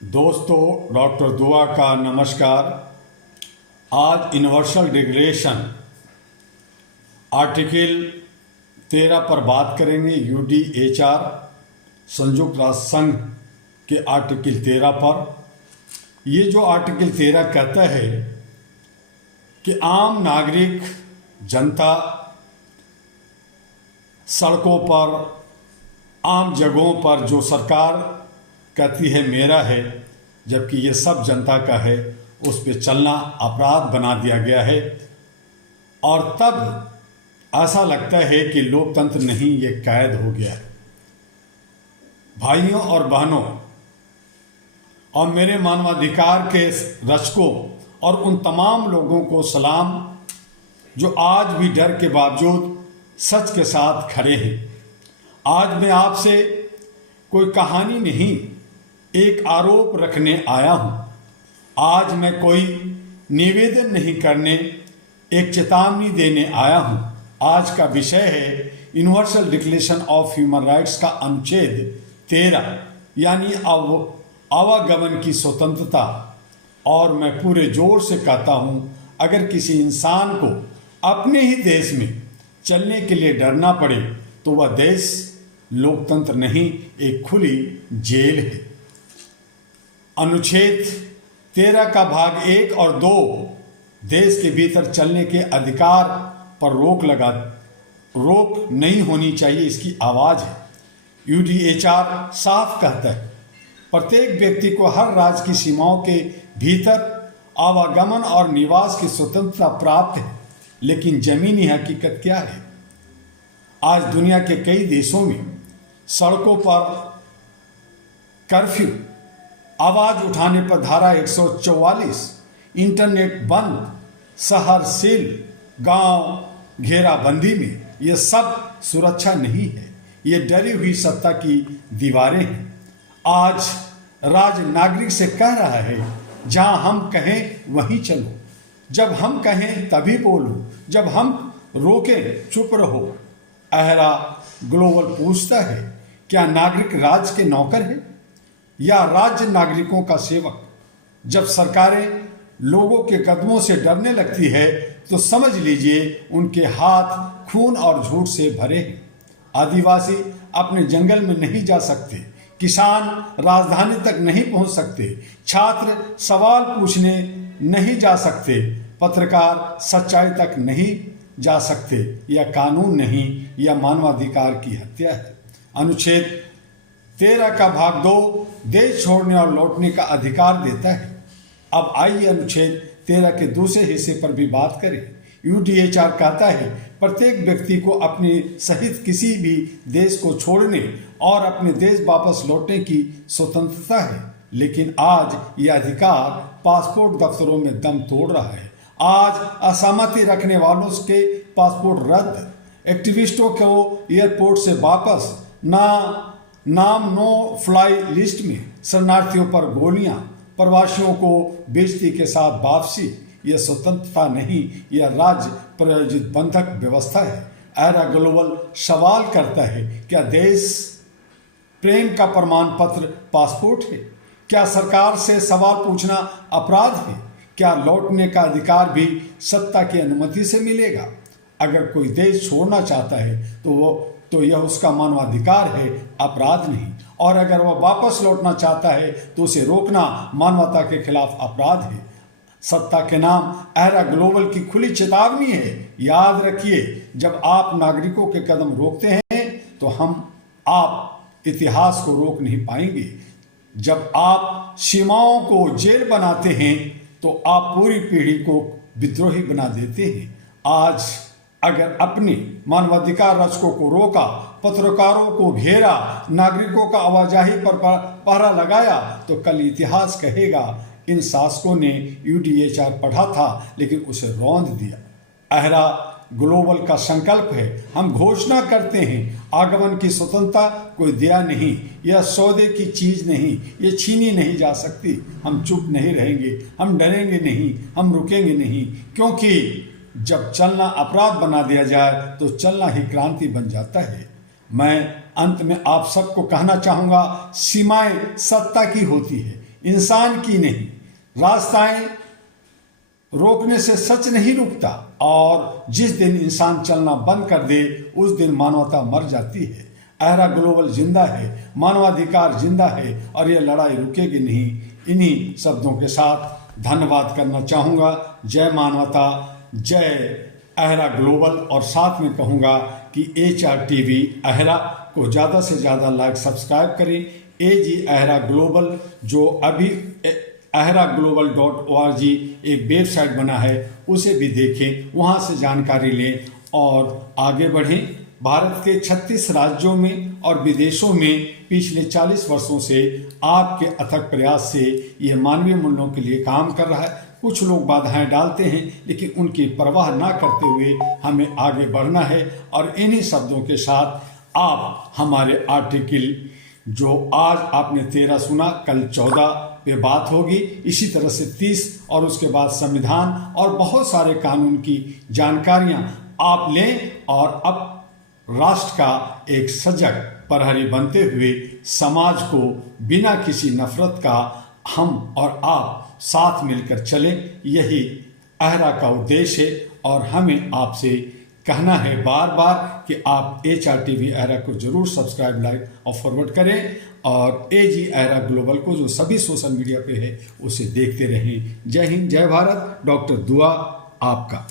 दोस्तों, डॉक्टर दुआ का नमस्कार। आज यूनिवर्सल डिक्लेरेशन आर्टिकल 13 पर बात करेंगे। यूडीएचआर संयुक्त राष्ट्र संघ के आर्टिकल 13 पर। ये जो आर्टिकल 13 कहता है कि आम नागरिक जनता सड़कों पर, आम जगहों पर जो सरकार कहती है मेरा है, जबकि ये सब जनता का है, उस पे चलना अपराध बना दिया गया है। और तब ऐसा लगता है कि लोकतंत्र नहीं, ये कैद हो गया है। भाइयों और बहनों और मेरे मानवाधिकार के रक्षकों और उन तमाम लोगों को सलाम जो आज भी डर के बावजूद सच के साथ खड़े हैं। आज मैं आपसे कोई कहानी नहीं, एक आरोप रखने आया हूं। आज मैं कोई निवेदन नहीं करने, एक चेतावनी देने आया हूं। आज का विषय है universal declaration of human rights का अनुच्छेद 13 यानी आवागमन की स्वतंत्रता। और मैं पूरे जोर से कहता हूं, अगर किसी इंसान को अपने ही देश में चलने के लिए डरना पड़े तो वह देश लोकतंत्र नहीं, एक खुली जेल है। अनुच्छेद 13 का भाग 1 और 2 देश के भीतर चलने के अधिकार पर रोक नहीं होनी चाहिए, इसकी आवाज है। यूडीएचआर साफ कहता है प्रत्येक व्यक्ति को हर राज्य की सीमाओं के भीतर आवागमन और निवास की स्वतंत्रता प्राप्त है। लेकिन जमीनी हकीकत क्या है? आज दुनिया के कई देशों में सड़कों पर कर्फ्यू, आवाज उठाने पर धारा 144, इंटरनेट बंद, शहर सील, गांव घेराबंदी में ये सब सुरक्षा नहीं है, ये डरी हुई सत्ता की दीवारें हैं। आज राज नागरिक से कह रहा है जहां हम कहें वहीं चलो, जब हम कहें तभी बोलो, जब हम रोकें चुप रहो। अहरा ग्लोबल पूछता है, क्या नागरिक राज्य के नौकर है या राज्य नागरिकों का सेवक? जब सरकारें लोगों के कदमों से डरने लगती है तो समझ लीजिए उनके हाथ खून और झूठ से भरे हैं। आदिवासी अपने जंगल में नहीं जा सकते, किसान राजधानी तक नहीं पहुंच सकते, छात्र सवाल पूछने नहीं जा सकते, पत्रकार सच्चाई तक नहीं जा सकते। यह कानून नहीं, यह मानवाधिकार की हत्या है। अनुच्छेद 13 का भाग 2 देश छोड़ने और लौटने का अधिकार देता है। अब आइए अनुच्छेद 13 के दूसरे हिस्से पर भी बात करें। यूडीएचआर कहता है प्रत्येक व्यक्ति को अपने सहित किसी भी देश को छोड़ने और अपने देश वापस लौटने की स्वतंत्रता है। लेकिन आज यह अधिकार पासपोर्ट दफ्तरों में दम तोड़ रहा है। आज असहमति रखने वालों के पासपोर्ट रद्द, एक्टिविस्टों को एयरपोर्ट से वापस, नाम नो फ्लाई लिस्ट में, शरणार्थियों पर गोलियां, प्रवासियों को बेइज्जती के साथ वापसी। यह स्वतंत्रता नहीं, यह राज्य प्रायोजित बंधक व्यवस्था है। एरा ग्लोबल सवाल करता है, क्या देश प्रेम का प्रमाण पत्र पासपोर्ट है? क्या सरकार से सवाल पूछना अपराध है? क्या लौटने का अधिकार भी सत्ता की अनुमति से मिलेगा? अगर कोई देश छोड़ना चाहता है तो यह उसका मानवाधिकार है, अपराध नहीं। और अगर वह वापस लौटना चाहता है तो उसे रोकना मानवता के खिलाफ अपराध है। सत्ता के नाम एरा ग्लोबल की खुली चेतावनी है। याद रखिए, जब आप नागरिकों के कदम रोकते हैं तो आप इतिहास को रोक नहीं पाएंगे। जब आप सीमाओं को जेल बनाते हैं तो आप पूरी पीढ़ी को विद्रोही बना देते हैं। आज अगर अपने मानवाधिकार रक्षकों को रोका, पत्रकारों को घेरा, नागरिकों का आवाजाही पर पहरा लगाया, तो कल इतिहास कहेगा इन शासकों ने यूडीएचआर पढ़ा था लेकिन उसे रौंद दिया। अहरा ग्लोबल का संकल्प है, हम घोषणा करते हैं आगमन की स्वतंत्रता कोई दिया नहीं, यह सौदे की चीज नहीं, ये छीनी नहीं जा सकती। हम चुप नहीं रहेंगे, हम डरेंगे नहीं, हम रुकेंगे नहीं, क्योंकि जब चलना अपराध बना दिया जाए तो चलना ही क्रांति बन जाता है। मैं अंत में आप सबको कहना चाहूंगा, सीमाएं सत्ता की होती है, इंसान की नहीं। रास्ताएं रोकने से सच नहीं रुकता और जिस दिन इंसान चलना बंद कर दे उस दिन मानवता मर जाती है। अहरा ग्लोबल जिंदा है, मानवाधिकार जिंदा है और यह लड़ाई रुकेगी नहीं। इन्हीं शब्दों के साथ धन्यवाद करना चाहूँगा। जय मानवता, जय अहरा ग्लोबल। और साथ में कहूँगा कि HRTV अहरा को ज़्यादा से ज़्यादा लाइक सब्सक्राइब करें। AG अहरा ग्लोबल जो अभी ahraglobal.org एक वेबसाइट बना है उसे भी देखें, वहाँ से जानकारी लें और आगे बढ़ें। भारत के 36 राज्यों में और विदेशों में पिछले 40 वर्षों से आपके अथक प्रयास से यह मानवीय मूल्यों के लिए काम कर रहा है। कुछ लोग बाधाएं डालते हैं लेकिन उनकी परवाह ना करते हुए हमें आगे बढ़ना है। और इन्हीं शब्दों के साथ आप हमारे आर्टिकल जो आज आपने 13 सुना, कल 14 पे बात होगी। इसी तरह से 30 और उसके बाद संविधान और बहुत सारे कानून की जानकारियां आप लें और अब राष्ट्र का एक सजग प्रहरी बनते हुए समाज को बिना किसी नफरत का हम और आप साथ मिलकर चलें। यही अहरा का उद्देश्य है और हमें आपसे कहना है बार बार कि आप HRTV अहरा को जरूर सब्सक्राइब, लाइक और फॉरवर्ड करें और AG अहरा ग्लोबल को जो सभी सोशल मीडिया पे है उसे देखते रहें। जय हिंद, जय भारत। डॉक्टर दुआ आपका।